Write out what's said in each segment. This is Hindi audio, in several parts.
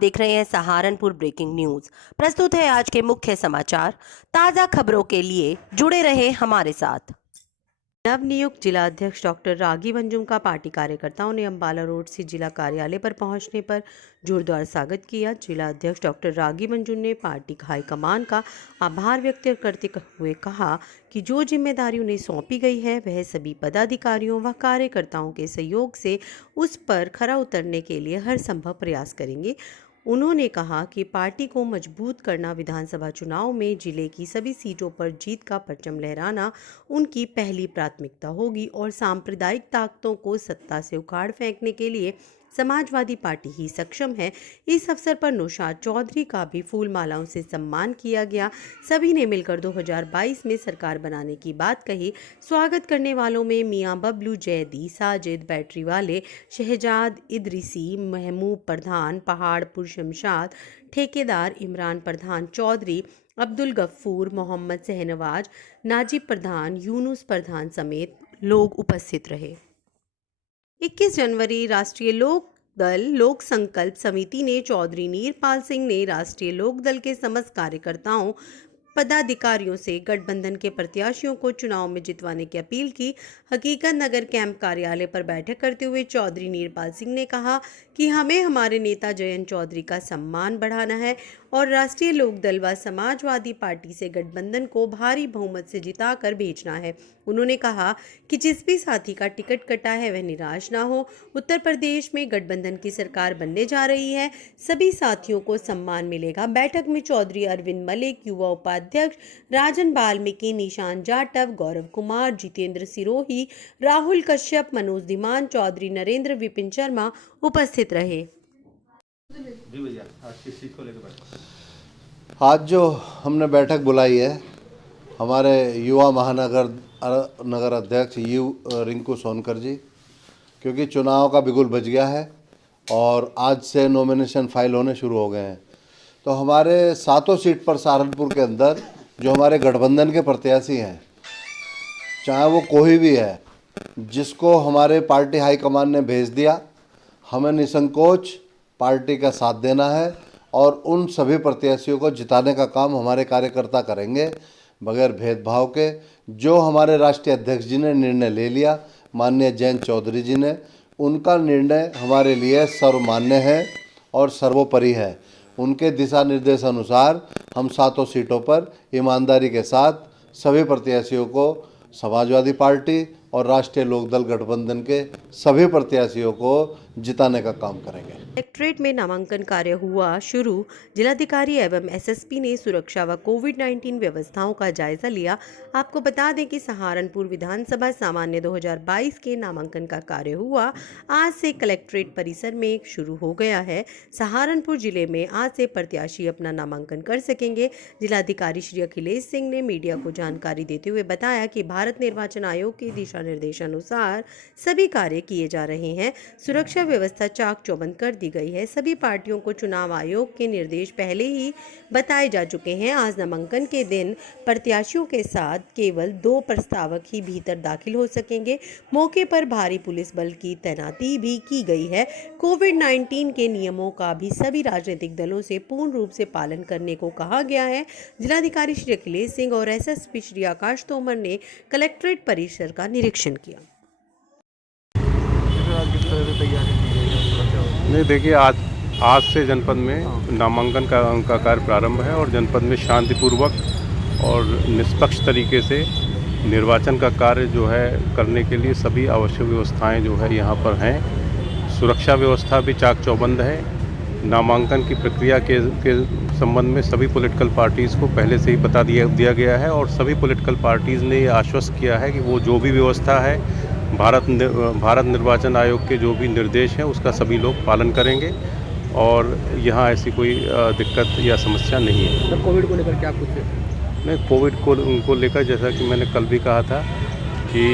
देख रहे हैं सहारनपुर ब्रेकिंग न्यूज। प्रस्तुत है आज के मुख्य समाचार। ताजा खबरों के लिए जुड़े रहे हमारे साथ। नवनियुक्त जिला अध्यक्ष डॉक्टर रागी अंजुम का पार्टी कार्यकर्ताओं ने अम्बाला रोड से जिला कार्यालय पर पहुंचने पर जोरदार स्वागत किया। जिला अध्यक्ष डॉक्टर रागी अंजुम ने पार्टी हाईकमान का आभार व्यक्त करते हुए कहा कि जो जिम्मेदारी उन्हें सौंपी गई है वह सभी पदाधिकारियों व कार्यकर्ताओं के सहयोग से उस पर खरा उतरने के लिए हर संभव प्रयास करेंगे। उन्होंने कहा कि पार्टी को मजबूत करना, विधानसभा चुनाव में जिले की सभी सीटों पर जीत का परचम लहराना उनकी पहली प्राथमिकता होगी और सांप्रदायिक ताकतों को सत्ता से उखाड़ फेंकने के लिए समाजवादी पार्टी ही सक्षम है। इस अवसर पर नौशाद चौधरी का भी फूल मालाओं से सम्मान किया गया। सभी ने मिलकर 2022 में सरकार बनाने की बात कही। स्वागत करने वालों में मियां बबलू, जैदी, साजिद, बैटरी वाले, शहजाद इदरीसी, महमूब प्रधान, पहाड़पुर शमशाद, ठेकेदार इमरान प्रधान चौधरी, अब्दुल गफ्फूर, मोहम्मद सहनवाज, नाजिब प्रधान, यूनुस प्रधान समेत लोग उपस्थित रहे। 21 जनवरी राष्ट्रीय लोक दल लोक संकल्प समिति ने चौधरी नीरपाल सिंह ने राष्ट्रीय लोक दल के समस्त कार्यकर्ताओं पदाधिकारियों से गठबंधन के प्रत्याशियों को चुनाव में जितवाने की अपील की। हकीकत नगर कैंप कार्यालय पर बैठक करते हुए चौधरी नीरपाल सिंह ने कहा कि हमें हमारे नेता जयंत चौधरी का सम्मान बढ़ाना है और राष्ट्रीय लोकदल व समाजवादी पार्टी से गठबंधन को भारी बहुमत से जिताकर भेजना है। उन्होंने कहा कि जिस भी साथी का टिकट कटा है वह निराश ना हो। उत्तर प्रदेश में गठबंधन की सरकार बनने जा रही है, सभी साथियों को सम्मान मिलेगा। बैठक में चौधरी अरविंद मलिक, युवा उपाध्यक्ष राजन वाल्मीकि, निशान जाटव, गौरव कुमार, जितेंद्र सिरोही, राहुल कश्यप, मनोज धीमान, चौधरी नरेंद्र, विपिन शर्मा उपस्थित रहे। जी भैया, आज किस चीज़ को लेकर आज जो हमने बैठक बुलाई है, हमारे युवा नगर अध्यक्ष रिंकू सोनकर जी, क्योंकि चुनाव का बिगुल बज गया है और आज से नॉमिनेशन फाइल होने शुरू हो गए हैं, तो हमारे 7 सीट पर सहारनपुर के अंदर जो हमारे गठबंधन के प्रत्याशी हैं, चाहे वो कोई भी है, जिसको हमारे पार्टी हाईकमान ने भेज दिया, हमें निसंकोच पार्टी का साथ देना है और उन सभी प्रत्याशियों को जिताने का काम हमारे कार्यकर्ता करेंगे बगैर भेदभाव के। जो हमारे राष्ट्रीय अध्यक्ष जी ने निर्णय ले लिया, माननीय जयंत चौधरी जी ने, उनका निर्णय हमारे लिए सर्वमान्य है और सर्वोपरि है। उनके दिशा निर्देश अनुसार हम 7 सीटों पर ईमानदारी के साथ सभी प्रत्याशियों को, समाजवादी पार्टी और राष्ट्रीय लोकदल गठबंधन के सभी प्रत्याशियों को जिताने का काम करेंगे। कलेक्ट्रेट में नामांकन कार्य हुआ शुरू। जिलाधिकारी एवं एसएसपी ने सुरक्षा व कोविड-19 व्यवस्थाओं का जायजा लिया। आपको बता दें कि सहारनपुर विधानसभा सामान्य 2022 के नामांकन का कार्य हुआ आज से कलेक्ट्रेट परिसर में शुरू हो गया है। सहारनपुर जिले में आज से प्रत्याशी अपना नामांकन कर सकेंगे। जिलाधिकारी श्री अखिलेश सिंह ने मीडिया को जानकारी देते हुए बताया कि भारत निर्वाचन आयोग के दिशा निर्देशानुसार सभी कार्य किए जा रहे हैं। सुरक्षा व्यवस्था चाक चौबंद कर दी गई है। सभी पार्टियों को चुनाव आयोग के निर्देश पहले ही बताए जा चुके हैं। आज नामांकन के दिन प्रत्याशियों के साथ केवल 2 प्रस्तावक ही भीतर दाखिल हो सकेंगे। मौके पर भारी पुलिस बल की तैनाती भी की गई है। कोविड-19 के नियमों का भी सभी राजनीतिक दलों से पूर्ण रूप से पालन करने को कहा गया है। जिलाधिकारी श्री अखिलेश सिंह और एसएसपी श्री आकाश तोमर ने कलेक्ट्रेट परिसर का निरीक्षण किया। नहीं, देखिए, आज से जनपद में नामांकन का कार्य प्रारंभ है और जनपद में शांतिपूर्वक और निष्पक्ष तरीके से निर्वाचन का कार्य जो है करने के लिए सभी आवश्यक व्यवस्थाएं जो है यहाँ पर हैं। सुरक्षा व्यवस्था भी चाक चौबंद है। नामांकन की प्रक्रिया के संबंध में सभी पॉलिटिकल पार्टीज़ को पहले से ही बता दिया गया है और सभी पॉलिटिकल पार्टीज़ ने ये आश्वस्त किया है कि वो जो भी व्यवस्था है भारत निर्वाचन आयोग के जो भी निर्देश हैं उसका सभी लोग पालन करेंगे और यहाँ ऐसी कोई दिक्कत या समस्या नहीं है। सर, कोविड को लेकर क्या कुछ नहीं, कोविड को लेकर जैसा कि मैंने कल भी कहा था कि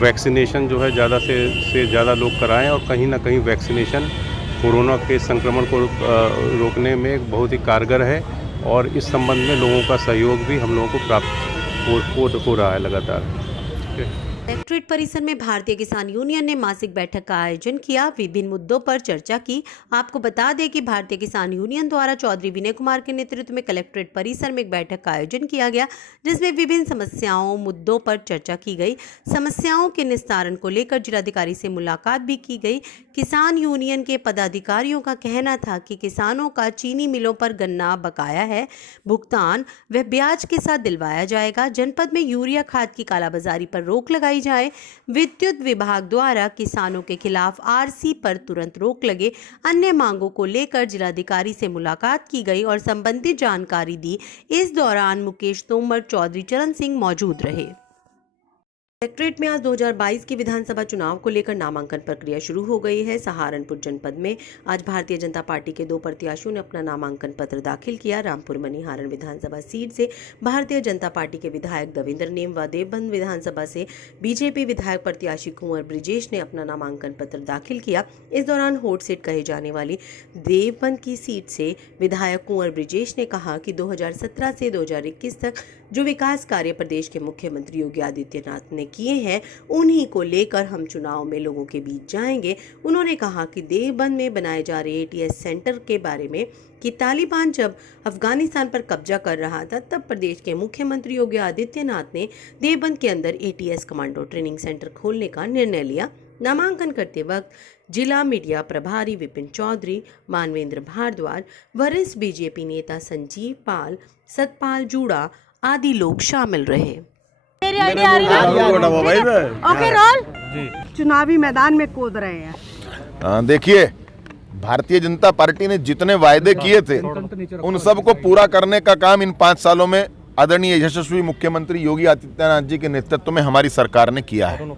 वैक्सीनेशन जो है ज़्यादा से ज़्यादा लोग कराएं और कहीं ना कहीं वैक्सीनेशन कोरोना के संक्रमण को रोकने में बहुत ही कारगर है और इस संबंध में लोगों का सहयोग भी हम लोगों को प्राप्त हो रहा है लगातार। कलेक्ट्रेट परिसर में भारतीय किसान यूनियन ने मासिक बैठक का आयोजन किया। विभिन्न मुद्दों पर चर्चा की। आपको बता दें कि भारतीय किसान यूनियन द्वारा चौधरी विनय कुमार के नेतृत्व में कलेक्ट्रेट परिसर में एक बैठक का आयोजन किया गया, जिसमें विभिन्न समस्याओं मुद्दों पर चर्चा की गई। समस्याओं के निस्तारण को लेकर जिलाधिकारी से मुलाकात भी की गई। किसान यूनियन के पदाधिकारियों का कहना था कि किसानों का चीनी मिलों पर गन्ना बकाया है, भुगतान व ब्याज के साथ दिलवाया जाएगा। जनपद में यूरिया खाद की कालाबाजारी पर रोक लगाई जाए। विद्युत विभाग द्वारा किसानों के खिलाफ आरसी पर तुरंत रोक लगे। अन्य मांगों को लेकर जिलाधिकारी से मुलाकात की गई और संबंधित जानकारी दी। इस दौरान मुकेश तोमर, चौधरी चरण सिंह मौजूद रहे। कलेक्ट्रेट में आज 2022 के विधानसभा चुनाव को लेकर नामांकन प्रक्रिया शुरू हो गई है। सहारनपुर जनपद में आज भारतीय जनता पार्टी के 2 प्रत्याशियों ने अपना नामांकन पत्र दाखिल किया। रामपुर मनिहारन विधानसभा सीट से भारतीय जनता पार्टी के विधायक दविंद्र नेम व देवबंद विधानसभा से बीजेपी विधायक प्रत्याशी कुंवर ब्रिजेश ने अपना नामांकन पत्र दाखिल किया। इस दौरान हॉट सीट कही जाने वाली देवबंद की सीट से विधायक कुंवर ब्रिजेश ने कहा कि 2017 से 2021 तक जो विकास कार्य प्रदेश के मुख्यमंत्री योगी आदित्यनाथ ने किए हैं, उन्हीं को लेकर हम चुनाव में लोगों के बीच जाएंगे। उन्होंने कहा कि देवबंद में बनाए जा रहे एटीएस सेंटर के बारे में कि तालिबान जब अफगानिस्तान पर कब्जा कर रहा था, तब प्रदेश के मुख्यमंत्री योगी आदित्यनाथ ने देवबंद के अंदर एटीएस कमांडो ट्रेनिंग सेंटर खोलने का निर्णय लिया। नामांकन करते वक्त जिला मीडिया प्रभारी विपिन चौधरी, मानवेंद्र भारद्वाज, वरिष्ठ बीजेपी नेता संजीव पाल, सतपाल जूड़ा आदि लोग शामिल रहे। ओके रोल चुनावी मैदान में कूद रहे हैं। देखिए, भारतीय जनता पार्टी ने जितने वायदे किए थे उन सब को पूरा करने का काम इन 5 सालों में आदरणीय यशस्वी मुख्यमंत्री योगी आदित्यनाथ जी के नेतृत्व में हमारी सरकार ने किया है।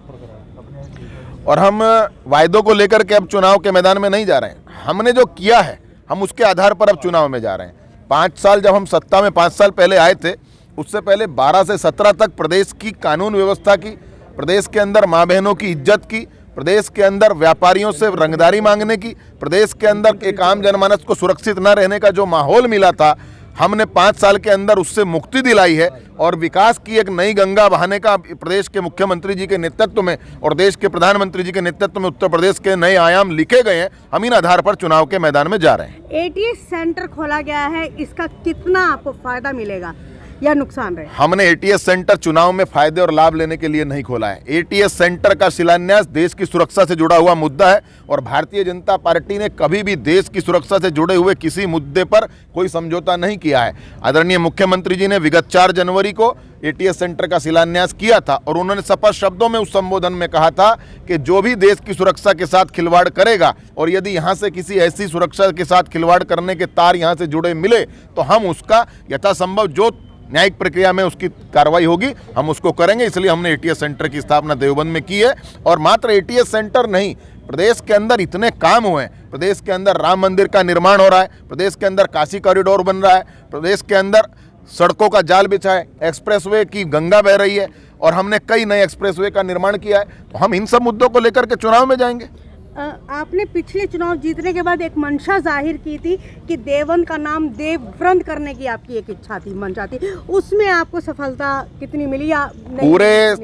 और हम वायदों को लेकर के अब चुनाव के मैदान में नहीं जा रहे हैं। हमने जो किया है हम उसके आधार पर अब चुनाव में जा रहे हैं। 5 साल जब हम सत्ता में 5 साल पहले आए थे, उससे पहले 12 से 17 तक प्रदेश की कानून व्यवस्था की, प्रदेश के अंदर माँ बहनों की इज्जत की, प्रदेश के अंदर व्यापारियों से रंगदारी मांगने की, प्रदेश के अंदर एक आम जनमानस को सुरक्षित न रहने का जो माहौल मिला था, हमने 5 साल के अंदर उससे मुक्ति दिलाई है। और विकास की एक नई गंगा बहाने का प्रदेश के मुख्यमंत्री जी के नेतृत्व में और देश के प्रधानमंत्री जी के नेतृत्व में उत्तर प्रदेश के नए आयाम लिखे गए हैं। हम इन आधार पर चुनाव के मैदान में जा रहे हैं। एटीएस सेंटर खोला गया है, इसका कितना आपको फायदा मिलेगा या नुकसान रहे? हमने एटीएस सेंटर चुनाव में फायदे और लाभ लेने के लिए नहीं खोला है। एटीएस सेंटर का शिलान्यास देश की सुरक्षा से जुड़ा हुआ मुद्दा है और भारतीय जनता पार्टी ने कभी भी देश की सुरक्षा से जुड़े हुए किसी मुद्दे पर कोई समझौता नहीं किया है। आदरणीय मुख्यमंत्री जी ने विगत 4 जनवरी को एटीएस सेंटर का शिलान्यास किया था और उन्होंने स्पष्ट शब्दों में उस संबोधन में कहा था कि जो भी देश की सुरक्षा के साथ खिलवाड़ करेगा और यदि यहाँ से किसी ऐसी सुरक्षा के साथ खिलवाड़ करने के तार यहाँ से जुड़े मिले तो हम उसका यथासंभव जो न्यायिक प्रक्रिया में उसकी कार्रवाई होगी हम उसको करेंगे। इसलिए हमने एटीएस सेंटर की स्थापना देवबंद में की है। और मात्र एटीएस सेंटर नहीं, प्रदेश के अंदर इतने काम हुए हैं। प्रदेश के अंदर राम मंदिर का निर्माण हो रहा है, प्रदेश के अंदर काशी कॉरिडोर बन रहा है, प्रदेश के अंदर सड़कों का जाल बिछा है, एक्सप्रेसवे की गंगा बह रही है और हमने कई नए एक्सप्रेसवे का निर्माण किया है। तो हम इन सब मुद्दों को लेकर के चुनाव में जाएंगे। आपने पिछले चुनाव जीतने के बाद एक मंशा जाहिर की थी कि देवबंद का नाम देवव्रत करने की आपकी एक इच्छा थी, मंशा थी। उसमें आपको सफलता कितनी मिली या नहीं?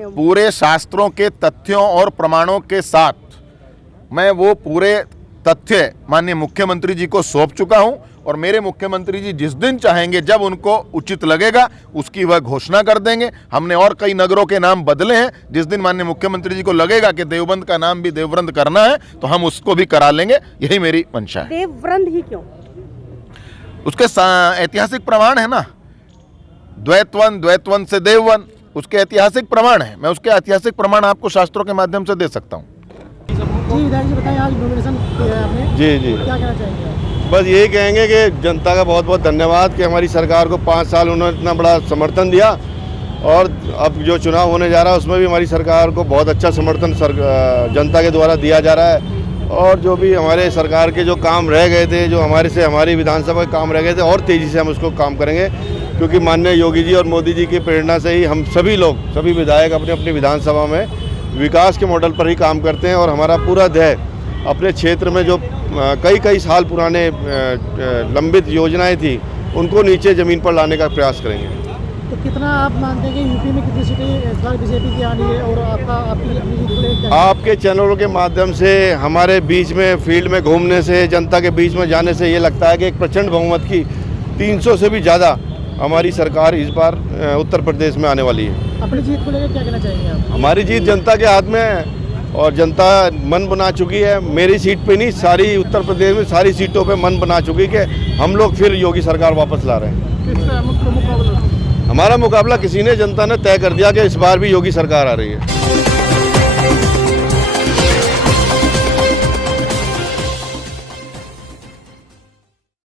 पूरे शास्त्रों के तथ्यों और प्रमाणों के साथ मैं वो पूरे तथ्य माननीय मुख्यमंत्री जी को सौंप चुका हूं और मेरे मुख्यमंत्री जी जिस दिन चाहेंगे, जब उनको उचित लगेगा, उसकी वह घोषणा कर देंगे। हमने और कई नगरों के नाम बदले हैं। जिस दिन माननीय मुख्यमंत्री जी को लगेगा कि देवबंद का नाम भी देवव्रत करना है तो हम उसको भी करा लेंगे। यही मेरी मंशा है। देवव्रत ही क्यों? उसके ऐतिहासिक प्रमाण है ना, द्वैतवन से देववन, उसके ऐतिहासिक प्रमाण है। मैं उसके ऐतिहासिक प्रमाण आपको शास्त्रों के माध्यम से दे सकता हूँ। जी क्या कहना चाहेंगे? बस यही कहेंगे कि जनता का बहुत बहुत धन्यवाद कि हमारी सरकार को 5 साल उन्होंने इतना बड़ा समर्थन दिया और अब जो चुनाव होने जा रहा है उसमें भी हमारी सरकार को बहुत अच्छा समर्थन जनता के द्वारा दिया जा रहा है। और जो भी हमारे सरकार के जो काम रह गए थे, जो हमारी विधानसभा के काम रह गए थे, और तेज़ी से हम उसको काम करेंगे, क्योंकि माननीय योगी जी और मोदी जी की प्रेरणा से ही हम सभी लोग, सभी विधायक अपनी अपनी विधानसभा में विकास के मॉडल पर ही काम करते हैं। और हमारा पूरा ध्येय अपने क्षेत्र में जो कई साल पुराने लंबित योजनाएं थी उनको नीचे ज़मीन पर लाने का प्रयास करेंगे। तो कितना आप मानते हैं कि यूपी में कितनी सीटें इस बार बीजेपी की आनी है, और आपकी अपनी जीत को लेकर क्या? आपके चैनलों के माध्यम से हमारे बीच में फील्ड में घूमने से, जनता के बीच में जाने से ये लगता है कि एक प्रचंड बहुमत की 300 से भी ज़्यादा हमारी सरकार इस बार उत्तर प्रदेश में आने वाली है। अपनी जीत को लेकर क्या कहना चाहेंगे आप? हमारी जीत जनता के हाथ में है और जनता मन बना चुकी है। मेरी सीट पे नहीं, सारी उत्तर प्रदेश में सारी सीटों पे मन बना चुकी है कि हम लोग फिर योगी सरकार वापस ला रहे हैं। किसका मुकाबला? हमारा मुकाबला किसी ने, जनता ने तय कर दिया कि इस बार भी योगी सरकार आ रही है।